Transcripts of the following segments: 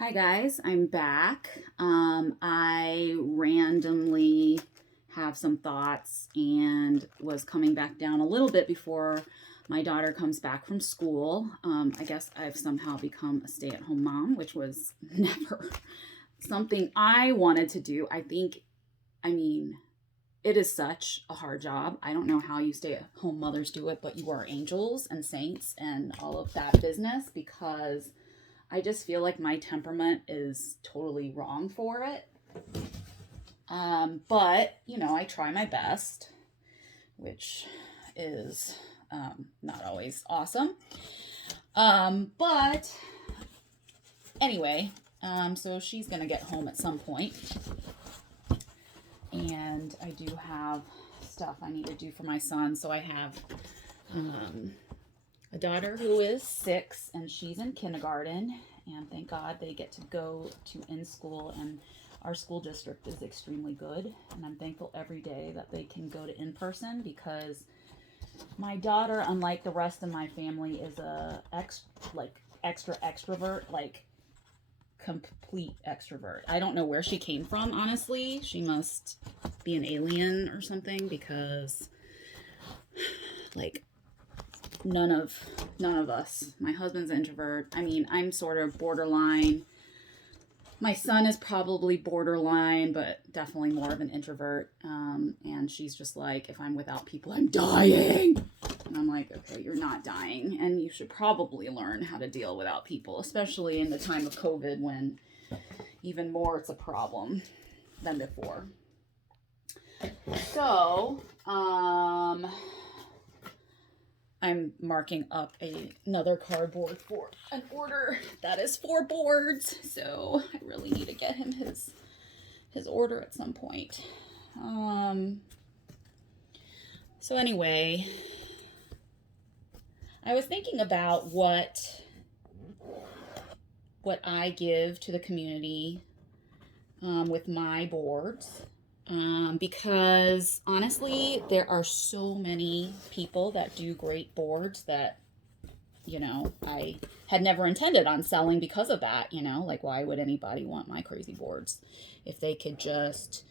Hi guys, I'm back. I randomly have some thoughts and was coming back down a little bit before my daughter comes back from school. I guess I've somehow become a stay-at-home mom, which was never something I wanted to do. I mean, it is such a hard job. I don't know how you stay-at-home mothers do it, but you are angels and saints and all of that business because I just feel like my temperament is totally wrong for it. But I try my best, which is not always awesome. But anyway, so she's going to get home at some point, and I do have stuff I need to do for my son. So I have um, a daughter who is 6 and she's in kindergarten, and thank God they get to go to in school, and our school district is extremely good, and I'm thankful every day that they can go to in person because my daughter, unlike the rest of my family, is extra extrovert, like complete extrovert. I don't know where she came from, honestly. She must be an alien or something because like none of us. My husband's an introvert. I mean, I'm sort of borderline. My son is probably borderline, but definitely more of an introvert. And she's just like, if I'm without people, I'm dying. And I'm like, okay, you're not dying. And you should probably learn how to deal without people, especially in the time of COVID when even more it's a problem than before. So, I'm marking up another cardboard for an order that is 4 boards. So I really need to get him his order at some point. So anyway, I was thinking about what I give to the community with my boards. Because honestly, there are so many people that do great boards that, I had never intended on selling because of that, like why would anybody want my crazy boards if they could just,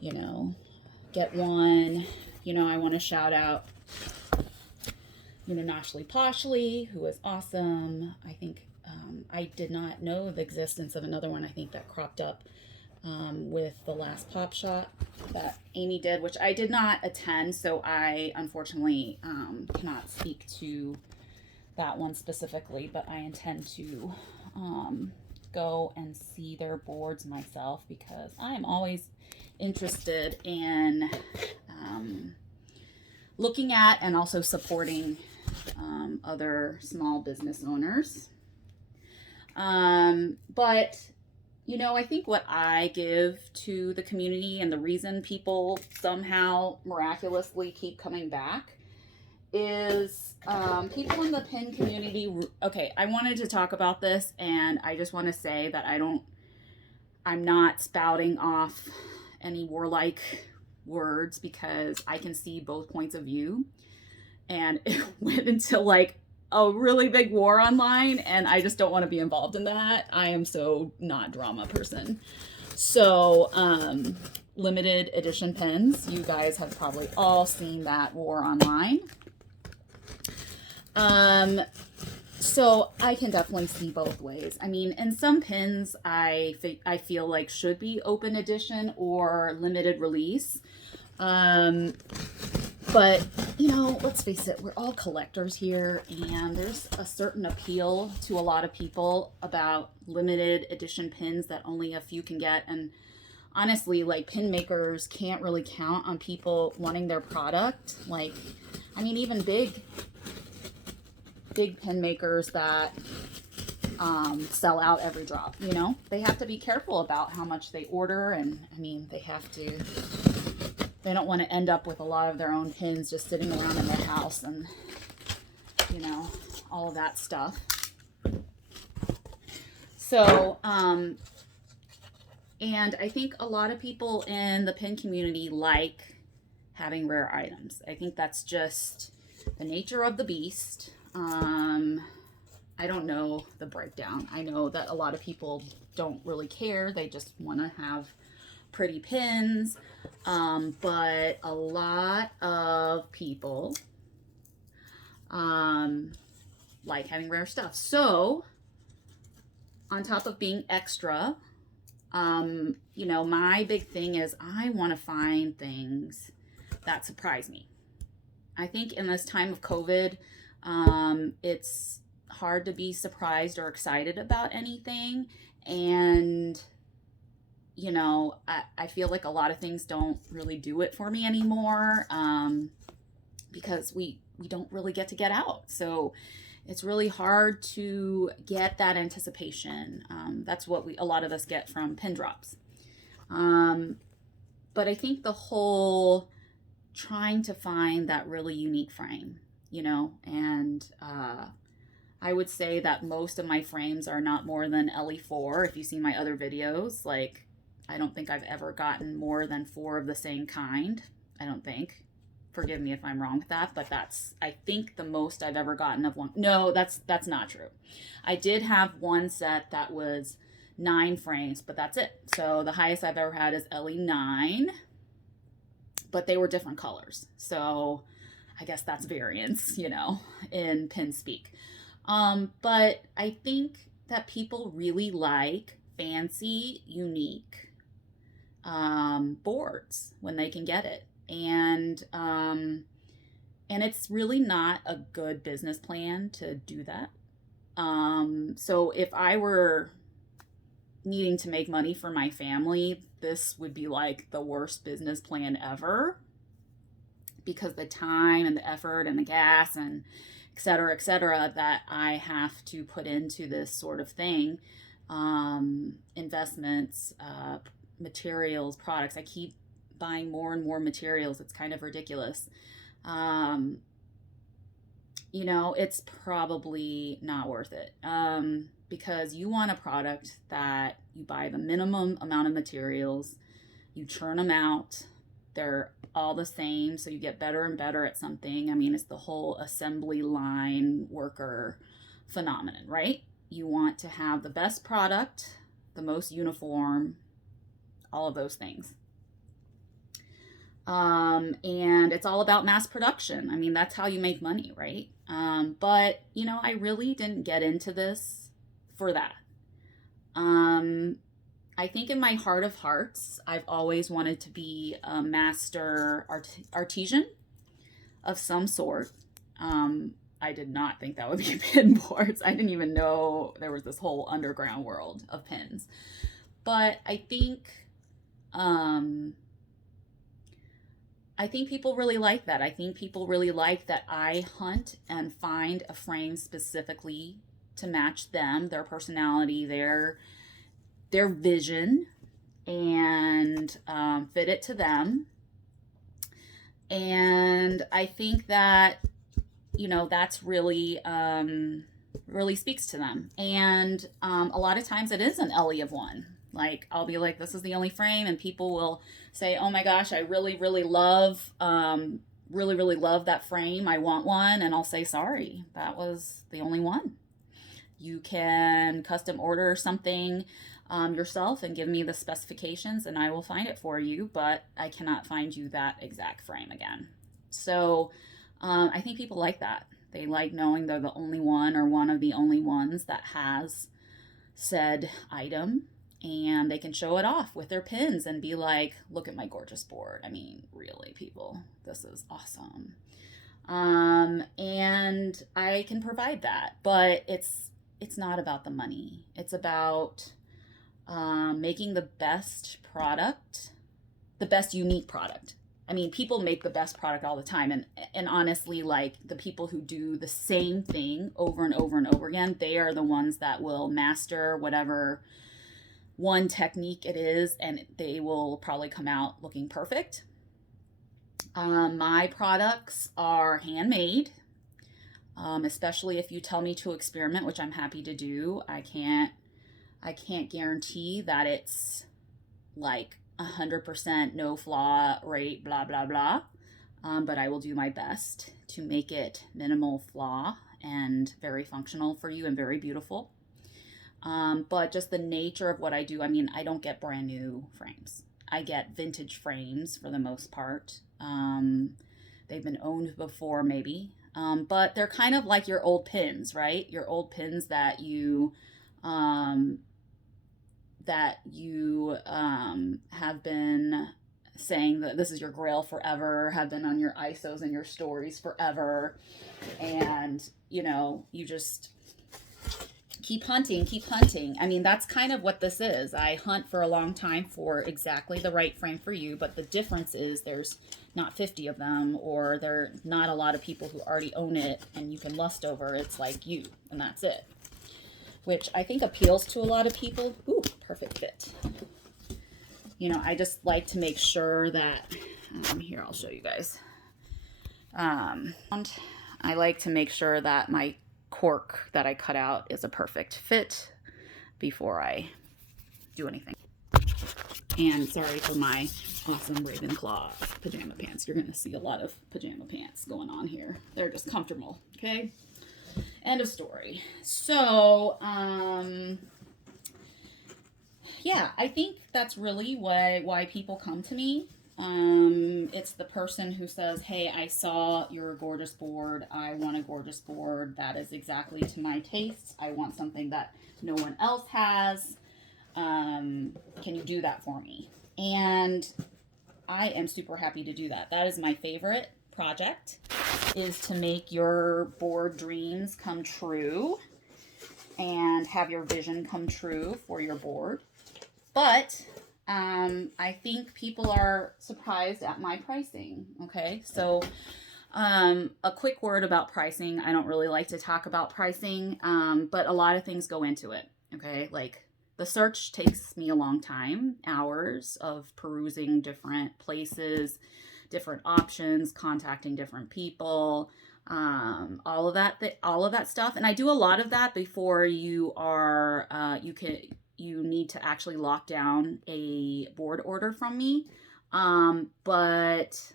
you know, get one. I want to shout out, Noshly Poshly, who is awesome. I think I did not know the existence of another one, I think, that cropped up with the last pop shot that Amy did, which I did not attend, so I unfortunately cannot speak to that one specifically, but I intend to go and see their boards myself because I am always interested in looking at and also supporting other small business owners. But I think what I give to the community and the reason people somehow miraculously keep coming back is people in the pin community. Okay, I wanted to talk about this, and I just want to say that I'm not spouting off any warlike words because I can see both points of view, and it went into like a really big war online, and I just don't want to be involved in that. I am so not drama person. So, limited edition pens. You guys have probably all seen that war online. So I can definitely see both ways. I mean, in some pins, I feel like should be open edition or limited release. But, let's face it, we're all collectors here, and there's a certain appeal to a lot of people about limited edition pins that only a few can get. And honestly, like, pin makers can't really count on people wanting their product. Like, I mean, even big pin makers that sell out every drop, they have to be careful about how much they order. And I mean, they don't want to end up with a lot of their own pins just sitting around in their house and, all of that stuff. So, and I think a lot of people in the pin community like having rare items. I think that's just the nature of the beast. I don't know the breakdown. I know that a lot of people don't really care. They just want to have pretty pins. But a lot of people like having rare stuff. So on top of being extra, you know, my big thing is I want to find things that surprise me. I think in this time of COVID, it's hard to be surprised or excited about anything. And, you know, I feel like a lot of things don't really do it for me anymore, because we don't really get out. So it's really hard to get that anticipation. That's what a lot of us get from pin drops. But I think the whole trying to find that really unique frame, you know, and I would say that most of my frames are not more than LE4. If you see my other videos, like, I don't think I've ever gotten more than 4 of the same kind. I don't think. Forgive me if I'm wrong with that, but that's, I think, the most I've ever gotten of one. No, that's not true. I did have one set that was 9 frames, but that's it. So the highest I've ever had is LE9, but they were different colors. So I guess that's variance, you know, in pin speak. But I think that people really like fancy, unique boards when they can get it. And it's really not a good business plan to do that. So if I were needing to make money for my family, this would be like the worst business plan ever, because the time and the effort and the gas and et cetera, that I have to put into this sort of thing, investments, materials, products. I keep buying more and more materials. It's kind of ridiculous. You know, it's probably not worth it, because you want a product that you buy the minimum amount of materials, you churn them out, they're all the same, so you get better and better at something. I mean, it's the whole assembly line worker phenomenon, right? You want to have the best product, the most uniform, all of those things. And it's all about mass production. I mean, that's how you make money, right? But, you know, I really didn't get into this for that. I think in my heart of hearts, I've always wanted to be a master artisan of some sort. I did not think that would be pin boards. I didn't even know there was this whole underground world of pins. But I think people really like that. I think people really like that I hunt and find a frame specifically to match them, their personality, their vision, and fit it to them. And I think that, you know, that's really really speaks to them. And a lot of times it is an LE of 1. Like, I'll be like, this is the only frame, and people will say, oh my gosh, I really love that frame, I want one. And I'll say, sorry, that was the only one. You can custom order something yourself and give me the specifications, and I will find it for you, but I cannot find you that exact frame again. So I think people like that. They like knowing they're the only one, or one of the only ones, that has said item, and they can show it off with their pins and be like, look at my gorgeous board. I mean, really, people, this is awesome. And I can provide that, but it's not about the money. It's about making the best product, the best unique product. I mean, people make the best product all the time, and honestly, like, the people who do the same thing over and over and over again, they are the ones that will master whatever one technique it is, and they will probably come out looking perfect. My products are handmade, especially if you tell me to experiment, which I'm happy to do. I can't guarantee that it's like 100% no flaw rate, blah blah blah, but I will do my best to make it minimal flaw and very functional for you and very beautiful. But just the nature of what I do, I mean, I don't get brand new frames. I get vintage frames for the most part. They've been owned before, maybe. But they're kind of like your old pins, right? Your old pins um, that you have been saying that this is your grail forever, have been on your ISOs and your stories forever. And, you know, you just keep hunting, keep hunting. I mean, that's kind of what this is. I hunt for a long time for exactly the right frame for you, but the difference is there's not 50 of them, or there are not a lot of people who already own it and you can lust over. It's like you, and that's it. Which I think appeals to a lot of people. Ooh, perfect fit. You know, I just like to make sure that, here, I'll show you guys. And I like to make sure that my cork that I cut out is a perfect fit before I do anything. And sorry for my awesome Ravenclaw pajama pants. You're going to see a lot of pajama pants going on here. They're just comfortable, okay? End of story. So, yeah, I think that's really why people come to me. It's the person who says, hey, I saw your gorgeous board. I want a gorgeous board that is exactly to my taste. I want something that no one else has. Can you do that for me? And I am super happy to do that. That is my favorite project, is to make your board dreams come true and have your vision come true for your board. But I think people are surprised at my pricing. Okay, so a quick word about pricing. I don't really like to talk about pricing, but a lot of things go into it. Okay, like the search takes me a long time, hours of perusing different places, different options, contacting different people, all of that stuff. And I do a lot of that before you are you need to actually lock down a board order from me. But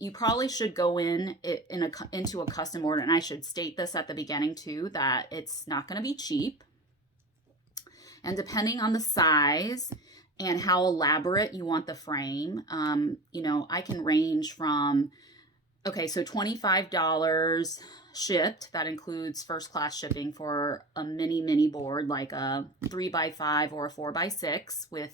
you probably should go into a custom order, and I should state this at the beginning too, that it's not going to be cheap. And depending on the size and how elaborate you want the frame, you know, I can range from, okay, so $25 shipped. That includes first class shipping for a mini board, like a 3x5 or a 4x6 with,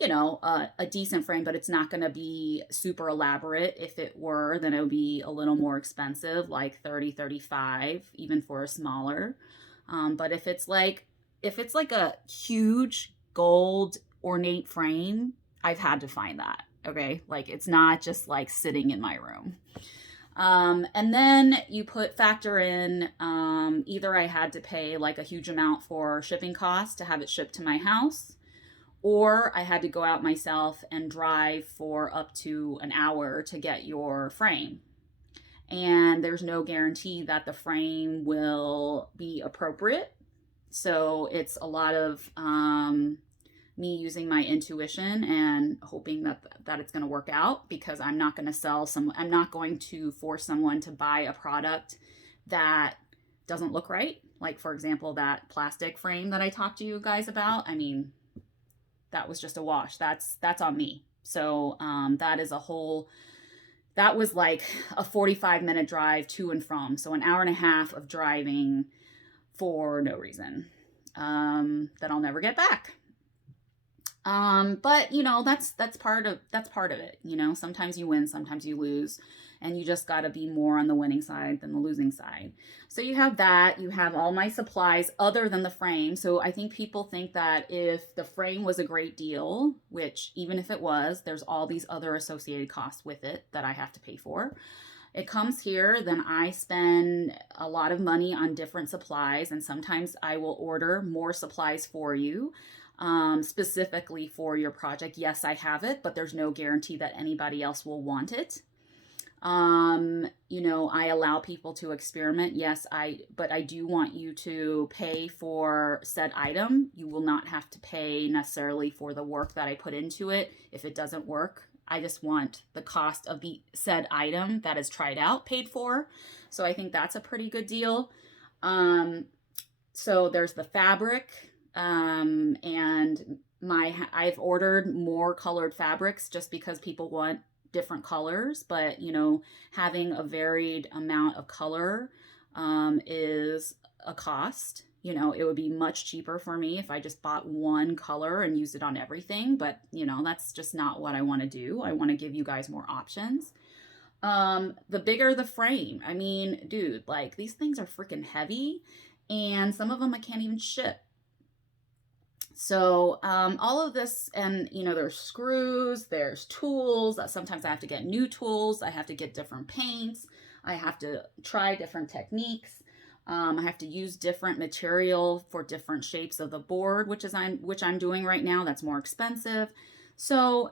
you know, a decent frame, but it's not going to be super elaborate. If it were, then it would be a little more expensive, like 30, 35, even for a smaller. But if it's like a huge gold ornate frame, I've had to find that. Okay. Like it's not just like sitting in my room. And then you factor in, either I had to pay like a huge amount for shipping costs to have it shipped to my house, or I had to go out myself and drive for up to an hour to get your frame. And there's no guarantee that the frame will be appropriate. So it's a lot of me using my intuition and hoping that it's going to work out, because I'm not going to force someone to buy a product that doesn't look right. Like, for example, that plastic frame that I talked to you guys about. I mean, that was just a wash. That's on me. So that was like a 45-minute drive to and from. So an hour and a half of driving for no reason, that I'll never get back. But you know, that's part of it. You know, sometimes you win, sometimes you lose, and you just got to be more on the winning side than the losing side. So you have that, you have all my supplies other than the frame. So I think people think that if the frame was a great deal, which even if it was, there's all these other associated costs with it that I have to pay for. It comes here, then I spend a lot of money on different supplies, and sometimes I will order more supplies for you, specifically for your project. Yes, I have it, but there's no guarantee that anybody else will want it. You know, I allow people to experiment. Yes, but I do want you to pay for said item. You will not have to pay necessarily for the work that I put into it if it doesn't work. I just want the cost of the said item that is tried out paid for. So I think that's a pretty good deal. So there's the fabric, and I've ordered more colored fabrics just because people want different colors, but having a varied amount of color is a cost. It would be much cheaper for me if I just bought one color and used it on everything, but that's just not what I want to do. I want to give you guys more options. The bigger the frame. I mean, dude, like these things are freaking heavy, and some of them I can't even ship. So all of this, and there's screws, there's tools. Sometimes I have to get new tools. I have to get different paints. I have to try different techniques. I have to use different material for different shapes of the board, which I'm doing right now. That's more expensive. So,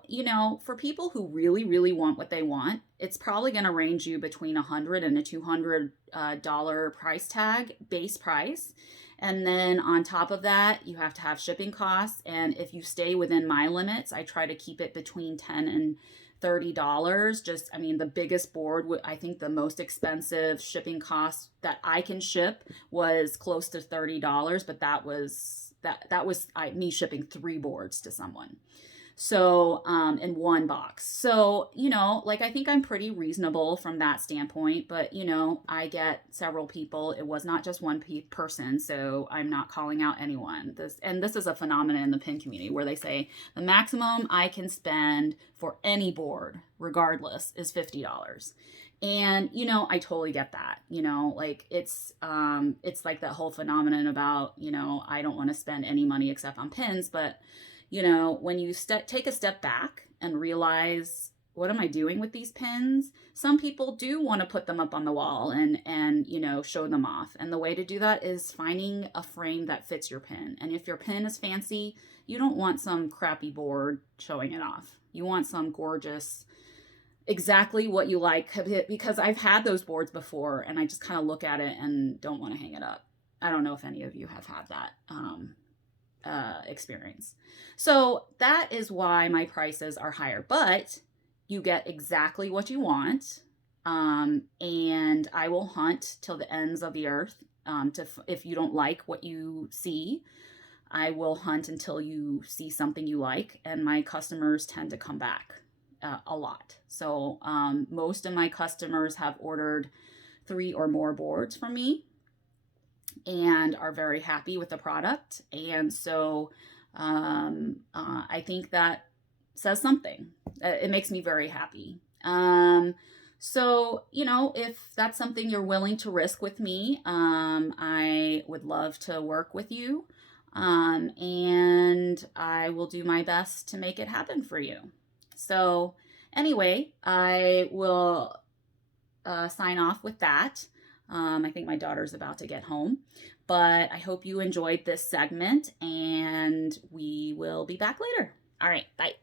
for people who really, really want what they want, it's probably going to range you between $100 and a $200 price tag, base price. And then on top of that, you have to have shipping costs. And if you stay within my limits, I try to keep it between $10 and $30. The biggest board, I think the most expensive shipping cost that I can ship was close to $30, but that was me shipping 3 boards to someone. So, in one box. So, I think I'm pretty reasonable from that standpoint, but, I get several people. It was not just one person, so I'm not calling out anyone. This is a phenomenon in the pin community where they say the maximum I can spend for any board, regardless, is $50. And, I totally get that, it's like that whole phenomenon about, I don't want to spend any money except on pins, but when you take a step back and realize, what am I doing with these pins? Some people do want to put them up on the wall and show them off. And the way to do that is finding a frame that fits your pin. And if your pin is fancy, you don't want some crappy board showing it off. You want some gorgeous, exactly what you like, because I've had those boards before and I just kind of look at it and don't want to hang it up. I don't know if any of you have had that experience. So that is why my prices are higher, but you get exactly what you want. And I will hunt till the ends of the earth. If you don't like what you see, I will hunt until you see something you like. And my customers tend to come back a lot. So most of my customers have ordered 3 or more boards from me and are very happy with the product. And so I think that says something. It makes me very happy. So, if that's something you're willing to risk with me, I would love to work with you. And I will do my best to make it happen for you. So anyway, I will sign off with that. I think my daughter's about to get home, but I hope you enjoyed this segment and we will be back later. All right, bye.